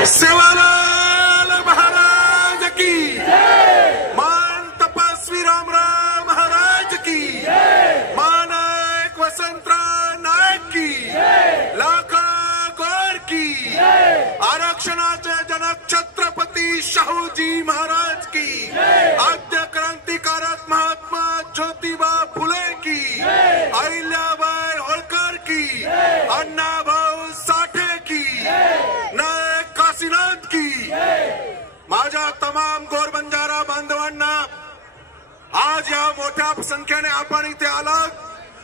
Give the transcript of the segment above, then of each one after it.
सेवालाल महाराज की मान तपस्वी रामराव महाराज की मानायक वसंतराव नाईक की लाखा गौर की आरक्षणाचे जनक छत्रपती शाहूजी महाराज की आद्य क्रांतिकारक महात्मा ज्योतिबा फुले की अहिल्याबाई होळकर की अण्णाभाऊ साठे की नायक काशीनाथ की माझ्या तमाम गोरबंजारा बांधवांना आज या मोठ्या संख्येने आपण इथे आलात।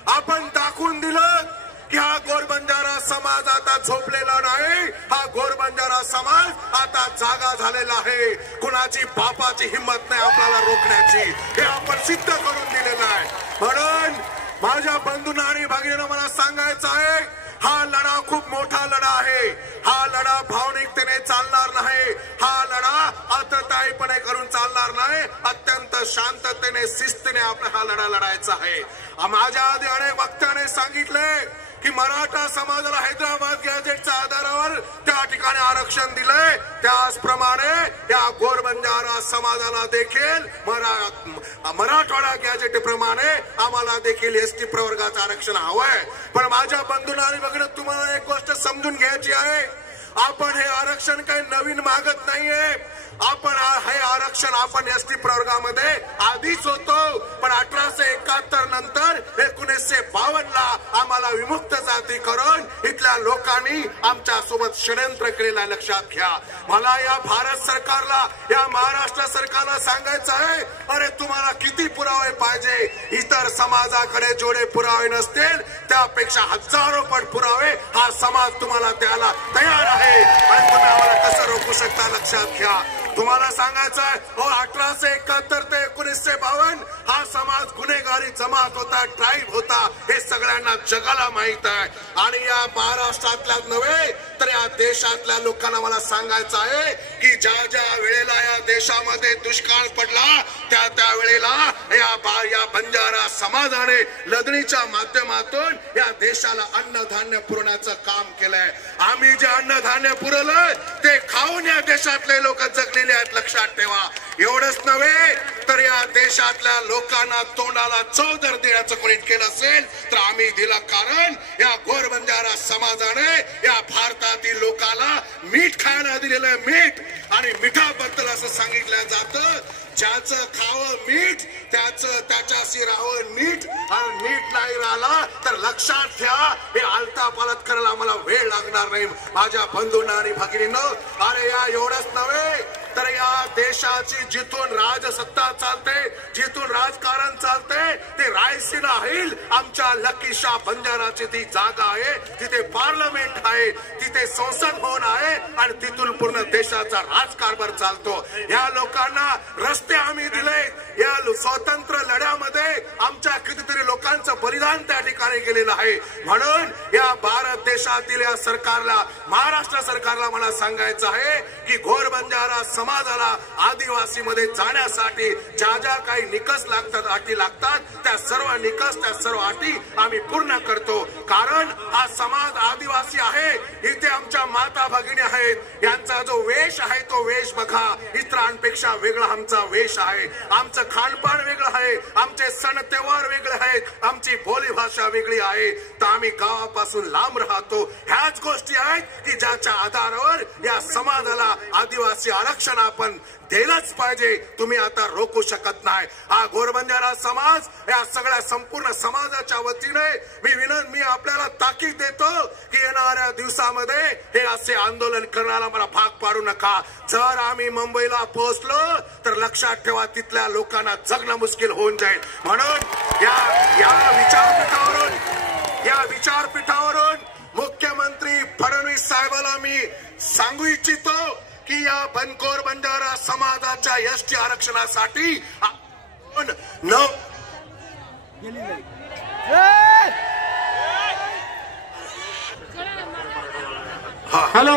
आपण दाखवून दिलं की हा गोरबंजारा समाज आता झोपलेला नाही, हा गोरबंजारा समाज आता जागा झालेला आहे। कुणाची बापाची हिम्मत नाही आपल्याला रोखण्याची, हे आपण सिद्ध करून दिलेलं आहे। म्हणून माझ्या बंधूंना आणि भगिनींना मला सांगायचं आहे, हा लढा खूप मोठा लढा आहे। हा लढा भावनिकतेने चालणार नाही, हा लढा अतताईपणे करून चालणार नाही, अत्यंत शांततेने शिस्तीने आपला हा लढा लढायचा आहे। माझ्या आधी अनेक वक्त्याने सांगितले की मराठा समाजाला हैदराबाद गॅजेटच्या आधारावर त्या ठिकाणी आरक्षण दिलंय, त्याचप्रमाणे या गोरबंजारा समाजाला देखील मराठवाडा गॅजेट प्रमाणे आम्हाला देखील एसटी प्रवर्गाचं आरक्षण हवंय। पण माझ्या बंधूंना आणि भगिनींनो, तुम्हाला एक गोष्ट समजून घ्यायची आहे, आपण हे आरक्षण काही नवीन मागत नाहीये। आपण हे आरक्षण आपण एसटी प्रवर्गामध्ये आधीच होतो, पण 1871 नंतर 1952 ला आम्हाला विमुक्त जाती करून इथल्या लोकांनी आमच्या सोबत षडयंत्र केलेला लक्षात घ्या। मला या भारत सरकारला, या महाराष्ट्र सरकारला सांगायचं आहे, अरे तुम्हाला किती पुरावे पाहिजे? इतर समाजाकडे जेवढे पुरावे नसतील त्यापेक्षा हजारो पट पुरावे हा समाज तुम्हाला द्यायला तयार आहे, आणि तुम्ही आम्हाला कसं रोखू शकता लक्षात घ्या। तुम्हाला सांगायचं आहे, 1871 ते 1952 हा समाज गुन्हेगारी जमात होता, ट्राईब होता, हे सगळ्यांना जगाला माहित आहे। आणि या महाराष्ट्रातल्या नव्हे तर या देशातल्या लोकांना मला सांगायचं आहे की ज्या ज्या वेळेला या देशामध्ये दुष्काळ पडला त्या वेळेला या बंजारा समाजाने लढणीच्या माध्यमातून या देशाला अन्नधान्य पुरवण्याचं काम केलंय। आम्ही जे अन्नधान्य पुरवलं ते खाऊन या देशातले लोक जगलेले आहेत, लक्षात ठेवा। एवढंच नव्हे तर या देशातल्या लोकांना तोंडाला चव जर देण्याचं कोणी केलं असेल तर आम्ही दिलं, कारण या गोरबंजारा समाजाने या भारतातील लोकांना मीठ खायला दिलेलं मीठ, आणि मिठाबद्दल असं सांगितलं जातं, ज्याचं खावं मीठ त्याच्याशी राहावं नीट, आणि नीट नाही राहिला तर लक्षात घ्या हे आलता पालत करायला आम्हाला वेळ लागणार नाही। माझ्या बंधूंना आणि भगिनींनो, अरे या एवढंच नव्हे तर या देशाची जिथून राजसत्ता चालते, जिथून राजकारण चालते, ते रायसीना हिल आमच्या लकी शाह बंजाराची ती जागा आहे, तिथे पार्लमेंट आहे, तिथे संसद भवन आहे, आणि तिथून पूर्ण देशाचा राजकारभार चालतो। या लोकांना रस्ते आम्ही दिले, या स्वातंत्र्य लढ्यामध्ये आमच्या कितीतरी लोकांचं बलिदान त्या ठिकाणी गेलेलं आहे। म्हणून या भारत देशातील या सरकारला, महाराष्ट्र सरकारला मला सांगायचं आहे की घोरबंजारा समाजाला आदिवासी मध्ये जाण्यासाठी ज्या ज्या काही निकष लागतात, अटी लागतात, त्या सर्व निकष, त्या सर्व अटी आम्ही पूर्ण करतो। कारण हा समाज आदिवासी आहे, इथे आमच्या माता भगिनी आहेत, यांचा जो वेश आहे तो वेश बघा, इतरांपेक्षा वेगळा आमचा वेश आहे, आमचं खानपान वेगळं आहे, आमचे सण त्योहार वेगळे आहेत, आमची बोली भाषा वेगळी आहे, तर आम्ही गावापासून लांब राहतो। ह्याच गोष्टी आहेत की ज्याच्या आधारावर या समाजाला आदिवासी आरक्षण आपण दिलंच पाहिजे, तुम्ही आता रोखू शकत नाही। हा गोरबंजारा समाज या सगळ्या संपूर्ण समाजाच्या वतीने मी आपल्याला ताकीद देतो की येणाऱ्या दिवसामध्ये हे असे आंदोलन करण्याला मला भाग पाडू नका। जर आम्ही मुंबईला पोहोचलो तर लक्षात ठेवा तिथल्या लोकांना जगणं मुश्किल होऊन जाईल। म्हणून या विचारपीठावरून मुख्यमंत्री फडणवीस साहेबांना मी सांगू इच्छितो की या गोरबंजारा समाजाच्या एसटी आरक्षणासाठी हॅलो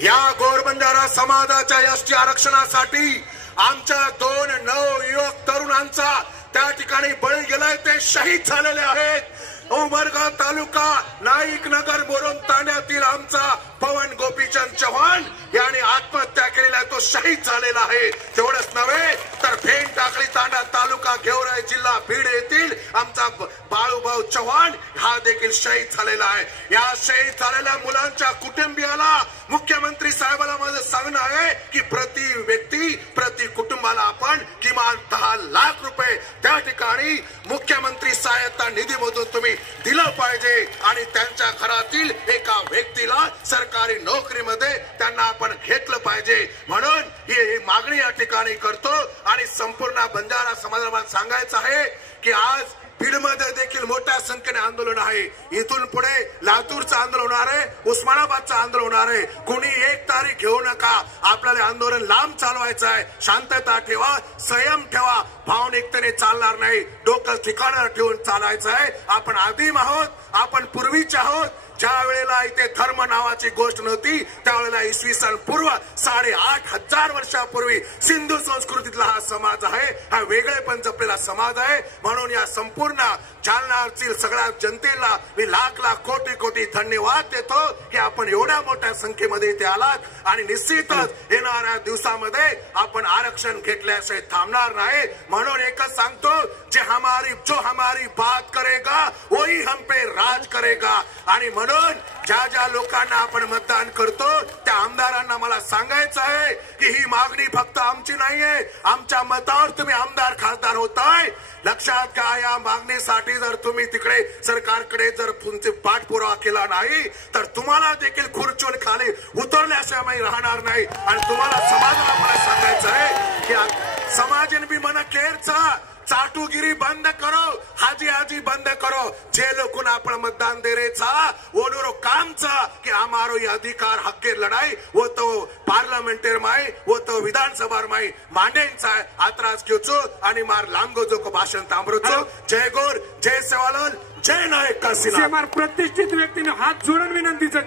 या गोरबंजारा समाजाच्या एसटी आरक्षणासाठी आमच्या 2 नवयुवक तरुणांचा त्या ठिकाणी बळी गेलाय, ते शहीद झालेले आहेत। उमरगा तालुका नाईक नगर मोरम तांड्यातील आमचा पवन गोपीचंद चव्हाण यांनी आत्महत्या केलेला तो शहीद झालेला आहे। तेवढंच नव्हे तर भेंड टाकळी तांडा तालुका गेवराई जिल्हा बीड येथील आमचा बाळूभाऊ चव्हाण हा देखील शहीद झालेला आहे। या शहीद झालेल्या मुलांच्या कुटुंबियाला मुख्यमंत्री साहेबांना माझं सांगणं आहे की प्रति व्यक्ती प्रति कुटुंबाला आपण किमान 10 लाख रुपये त्या ठिकाणी मुख्यमंत्री सहायता निधीमधून तुम्ही दिलं पाहिजे आणि त्यांच्या घरातील एका व्यक्तीला सरकारी नोकरीमध्ये त्यांना आपण घेतलं पाहिजे म्हणून ही मागणी या ठिकाणी करतो। आणि संपूर्ण बंजारा समाजाला सांगायचं आहे की आज बीडमध्ये देखील मोठ्या संख्येने आंदोलन आहे। इथून पुढे लातूरचं आंदोलन होणार आहे, उस्मानाबादचं आंदोलन होणार आहे। कोणी एक तारीख घेऊ नका, आपल्याला आंदोलन लांब चालवायचं आहे। शांतता ठेवा, संयम ठेवा, भावनिकतेने चालणार नाही, डोकं ठिकाणावर ठेवून चालायचं आहे। आपण आदिम आहोत, आपण पूर्वीचे आहोत। ज्या वेळेला इथे धर्म नावाची गोष्ट नव्हती त्यावेळेला इसवी सन पूर्व 8,500 वर्षापूर्वी सिंधू संस्कृतीतला हा समाज आहे, हा वेगळेपण जपलेला समाज आहे। म्हणून या संपूर्ण जालनातील सगळ्या जनतेला मी लाख लाख कोटी कोटी धन्यवाद देतो की आपण एवढ्या मोठ्या संख्येमध्ये इथे आलात आणि निश्चितच येणाऱ्या दिवसामध्ये आपण आरक्षण घेतल्याशिवाय थांबणार नाही। म्हणून एकच सांगतो, जो हमारी बात करेगा वही हम पे राज करेगा। आणि म्हणून ज्या ज्या लोकांना आपण मतदान करतो त्या आमदारांना मला सांगायचं आहे की ही मागणी फक्त आमची नाहीये, आमच्या मतावर तुम्ही आमदार खासदार होताय। लक्षात घ्या, या मागणीसाठी जर तुम्ही तिकडे सरकारकडे जर तुमचे पाठपुरावा केला नाही तर तुम्हाला देखील खुर्चून खाली उतरल्याशिवाय राहणार नाही। आणि तुम्हाला समाजाला मला सांगायचं आहे की समाजन भी मन केरचा चाटुगिरी बंद करो, हाजी बंद करो। जे लोगों ने अपना मतदान दे रहे था वो लोग काम था कि हमारो ये अधिकार हक के लड़ाई वो तो पार्लियामेंटेर माई वो तो विधानसभा माई मांडेंचा आत्राज क्योचो आणि मार लांबगोजो को भाषण तांबरोचो। जय गोर, जय सेवालाल, जय नायक काशीनाथ। प्रतिष्ठित व्यक्तीने हात जोडून विनंतीचं